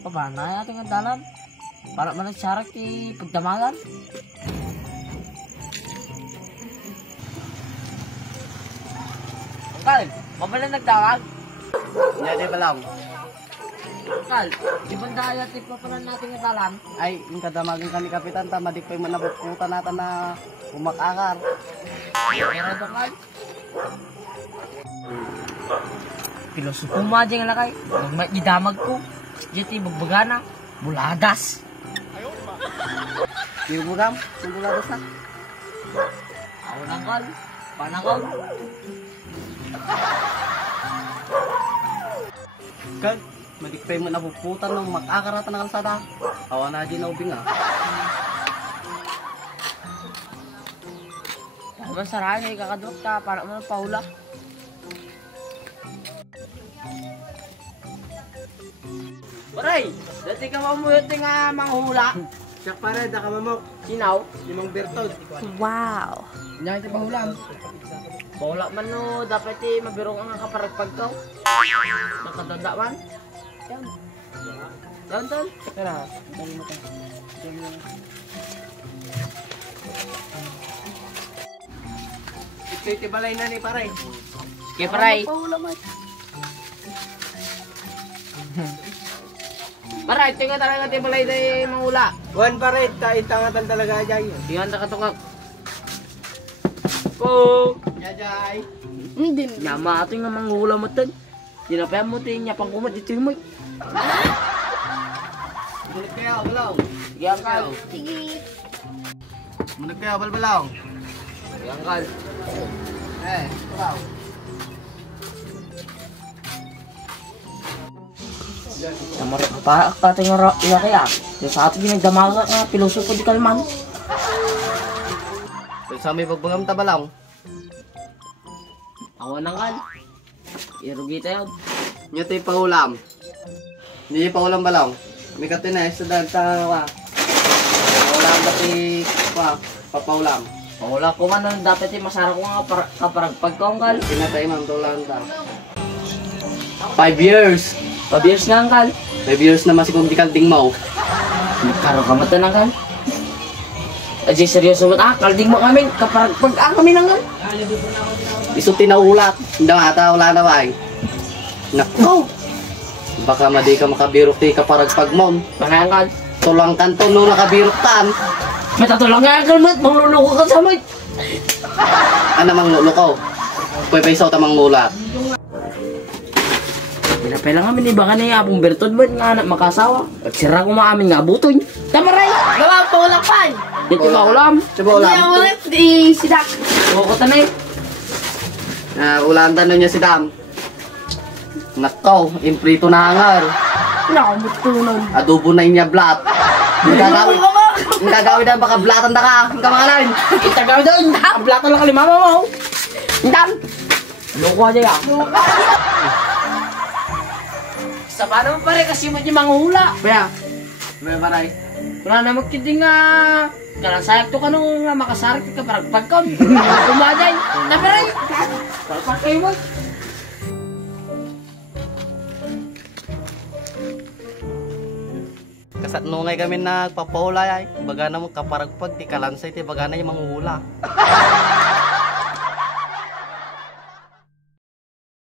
Pabana natin ang dalan. Para man nagsarak ti pagdamagan. Kal, mabala nagtawag? Hindi ba lang? Kal, di ba dahil at ipapalan natin ang dalan? Ay, yung kadamagin kami kapitan, tamadik pa yung manabukutan natin na umakakar. Pero ito, Kal. Pilosopo mo dyan nga lakay. Huwag idamag ko. Dito bagbagana. Buladas. Yung bugam, yung buladas na. Ako nang Kal. Panakaw. Kag, madikpay mo napuputan ng makakaratan ng kalsada. Awa na di na ubing ah. Diba sarahan ay kakadok ka para mo paula. Paray, dati ka mamuyot nga manghula. Siya pare, da ka mamok. Sinaw. Limang Bertod. Wow. Hindi ka pahulam. Paula man no, dapat mabirong ang kaparagpag ka. Nakadadawan. Yan. Yan, Tol. Tara, dali mo tayo. Ito balay na ni pare. Okay, paray. Paula man. Paray, tingnan talaga tayo balay na manghula. Juan pare, itangatan talaga ajay. Tingnan na katungak. Oh! Ajay. Hindi. Nyama ato nga manghula mo tan. Dinapayan mo tayo niya pang kumad dito mo. Munag kaya, balaw. Yan, Kal. Sige. Munag kaya, balbalaw. Yan, Kal. Balaw. Namari pa ating nga kaya. Yung sa ating ginagdamaga nga pilosopo di kalman. Sa may pagbagam tabalaw. Ako nang Kal. Irugi tayo. Nyo tayo paulam. Hindi paulam balaw. May katinay sa dagta. Paulam dati papaulam. Wala ko man dapat masara ko nga kaparagpag ka, Kal. Pinatay ma'am tulang ta. 5 years. Pabiyers nga, Kal. 5 years na masikong di kalding mo. Nagkaro ka mata nang, Kal. Aji seryoso mo kalding mo kami kaparagpag kami nang, Kal. Iso tinaulat. Hindi ata wala na ba ay. Nako. Baka madi ka makabirok ti kaparagpag mo. Panayang, Kal. Tulang kanto no nakabirok tan. May tatulong nga, Kal, mat. Mangluloko ka sa may. Ano mang lukaw? Pwede pa isaw tamang mulat. Pinapay lang kami ni baka na yung apong Bertod ba nga anak makasawa. At sira ko maamin nga butoy. Tamaray! Gawa pa wala pan. Dito ba ulam? Diba ulam? Hindi wala di sidak. Huwag ko tanay. Ulan tanong niya si Dam. Nako, imprito na hangar. Nakamutunan. Adobo na inya blat. Ang gagawin na baka blatan na ka. Ang kamalain. Itagaw doon. Ang plato lang kalimama mo. Indam. Loko aja ya. Sa paano mo pare kasi mo di manghula. Kaya, may baray. Wala na magkiding nga. Kanasayak to ka nung makasarik ka parang pagkon. Kumaday. Naparay. Palpak kayo mo. Kasat nungay kami nagpapaulay ay. Baga na mo kaparagpag, ti kalansay, ti baga na yung manguhula.